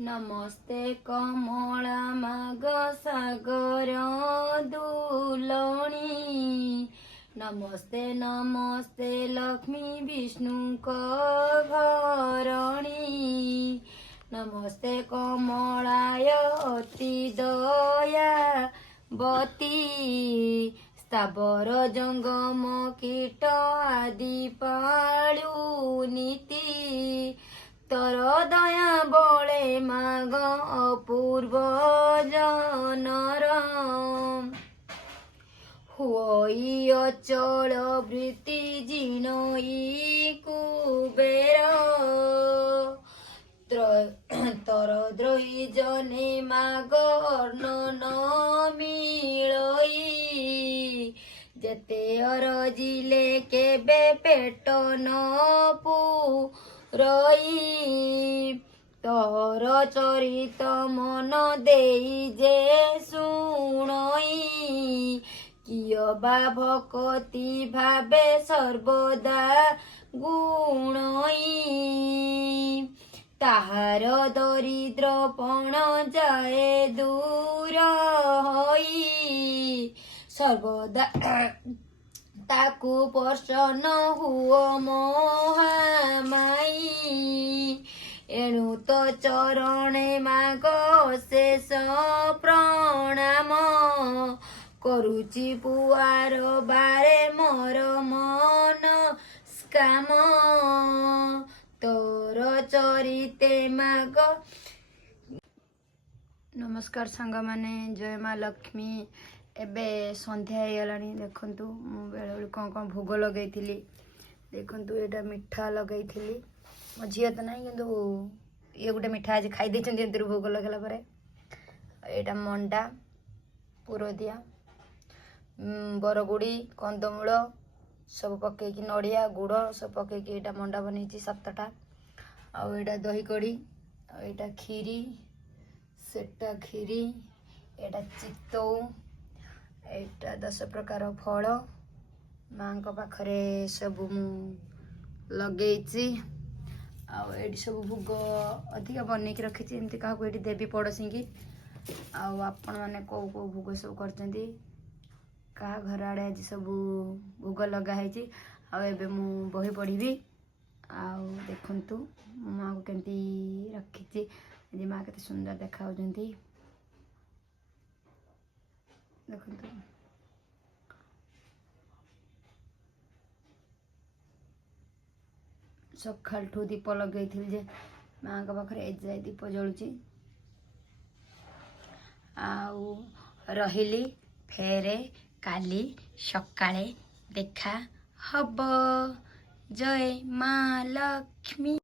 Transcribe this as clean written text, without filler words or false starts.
नमस्ते कमला माग सागर दुलणी नमस्ते नमस्ते लक्ष्मी विष्णु घरणी नमस्ते कमलाय अति दयावती स्थावर जंगम कीट आदि पाळु नीति तर दया बळे माग अपूर्व जनर हुई अचल वृत्ति जिनोई कुबेर तर द्रोही जने माग न मिलई जेते अरजिले केबे पेट न रई तोर चरित मन देई जे सुनई किय बा भक्ति भावे सर्वदा गुणई ताहार दरिद्रपण जाए दूर होई सर्वदा ताकू पर्शन हुओ मोहामाई एणु तो चरणे माग शेष प्रणाम करुची पुआर बारे मोर मन स्काम तोर चरिते माग। नमस्कार सांग माने जय माँ लक्ष्मी एबे संध्या होगलानी देखंतु मु बेले बेले कौन कौन भोग लगे देखंतु एटा मिठा लगे मो झील तो ना कि ये गोटे मिठा आज खाई देते भोग लगेला परे एटा मंडा पुरदिया बरगुड़ी कंदमूल सब पकईकि नड़िया गुड़ सब पकईकि एटा मंडा बनी 7टा आउ एटा दही कड़ी एटा खीरी सेटा खीरी एटा चितौ एटा 10 प्रकार फल माँ पाखरे सब मु लगे सब भोग अधिक बनईक रखी एमती क्या ये देवी पड़ोसी की आपण मैंने कौ कौ भोग सब कर घर आड़े आज सब भोग लगाई आबे मु बही पढ़ी देखु माँ को केमती रखी माँ के सुंदर देखा देखु सकाल दीप लगे जे माँ का पाखे एजाए दीप जलुची रही फेरे काली सकाळे देखा हब जय माँ लक्ष्मी।